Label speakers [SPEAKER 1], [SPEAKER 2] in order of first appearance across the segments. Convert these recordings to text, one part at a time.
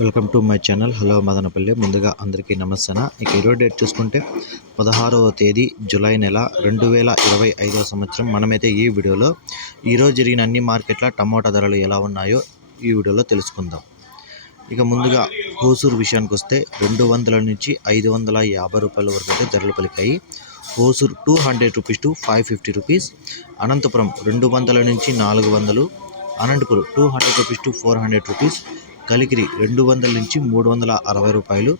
[SPEAKER 1] Welcome to my channel. Hello Madanapalle. ముందుగా అందరికీ నమస్తే ఇక ఈరోజు డేట్ చూసుకుంటే పదహారవ తేదీ జూలై నెల రెండు వేల ఇరవై ఐదవ సంవత్సరం. మనమైతే ఈ వీడియోలో ఈరోజు జరిగిన అన్ని మార్కెట్ల టమోటా ధరలు ఎలా ఉన్నాయో ఈ వీడియోలో తెలుసుకుందాం. ఇక ముందుగా హోసూరు విషయానికి వస్తే రెండు వందల నుంచి ఐదు వందల యాభై రూపాయల వరకు అయితే ధరలు పలికాయి. Hosur two hundred rupees to five fifty rupees. Anantapuram రెండు వందల నుంచి నాలుగు వందలు. Anantapuram two hundred rupees to four hundred rupees. Kalikiri రెండు వందల నుంచి మూడు వందల అరవై రూపాయలు.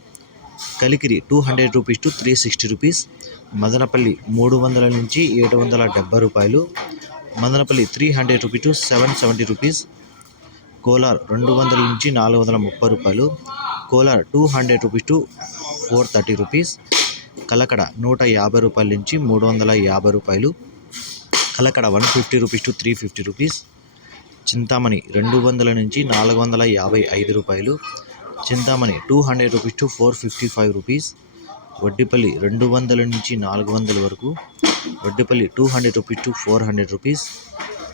[SPEAKER 1] Kalikiri two hundred rupees to three sixty rupees. Madanapalle మూడు వందల నుంచి ఏడు వందల డెబ్బై రూపాయలు. Madanapalle three hundred rupees to seven seventy rupees. Kolar రెండు వందల నుంచి నాలుగు వందల ముప్పై రూపాయలు. Kolar two hundred rupees to four thirty rupees. Kalakada నూట యాభై రూపాయల నుంచి మూడు వందల యాభై రూపాయలు. Kalakada one fifty rupees to three fifty rupees. Chintamani రెండు వందల నుంచి నాలుగు వందల యాభై ఐదు రూపాయలు. Chintamani two hundred rupees to four fifty five rupees. Vaddipalli రెండు వందల నుంచి నాలుగు వందల వరకు. Vaddipalli two hundred rupees to four hundred rupees.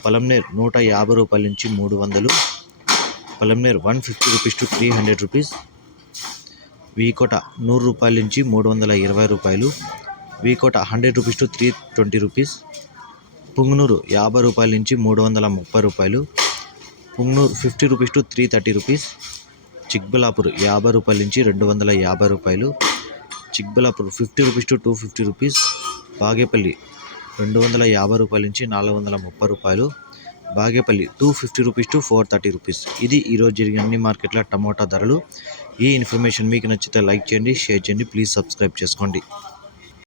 [SPEAKER 1] Palamaner నూట యాభై రూపాయల నుంచి మూడు వందలు. Palamaner one fifty rupees to three hundred rupees. V Kota నూరు రూపాయల నుంచి మూడు వందల ఇరవై రూపాయలు. V Kota hundred rupees to three twenty rupees. Punganur యాభై రూపాయల నుంచి మూడు వందల ముప్పై రూపాయలు. Punganur fifty rupees to three thirty rupees. Chikballapur యాభై రూపాయల నుంచి రెండు వందల యాభై రూపాయలు. Chikballapur fifty rupees to two fifty rupees. Bagepalli రెండు వందల యాభై రూపాయల నుంచి నాలుగు వందల ముప్పై రూపాయలు. Bagepalli two fifty rupees to four thirty rupees. ఇది ఈరోజు జరిగిన అన్ని మార్కెట్ల టమోటా ధరలు. ఈ ఇన్ఫర్మేషన్ మీకు నచ్చితే లైక్ చేయండి షేర్ చేయండి ప్లీజ్ సబ్స్క్రైబ్ చేసుకోండి.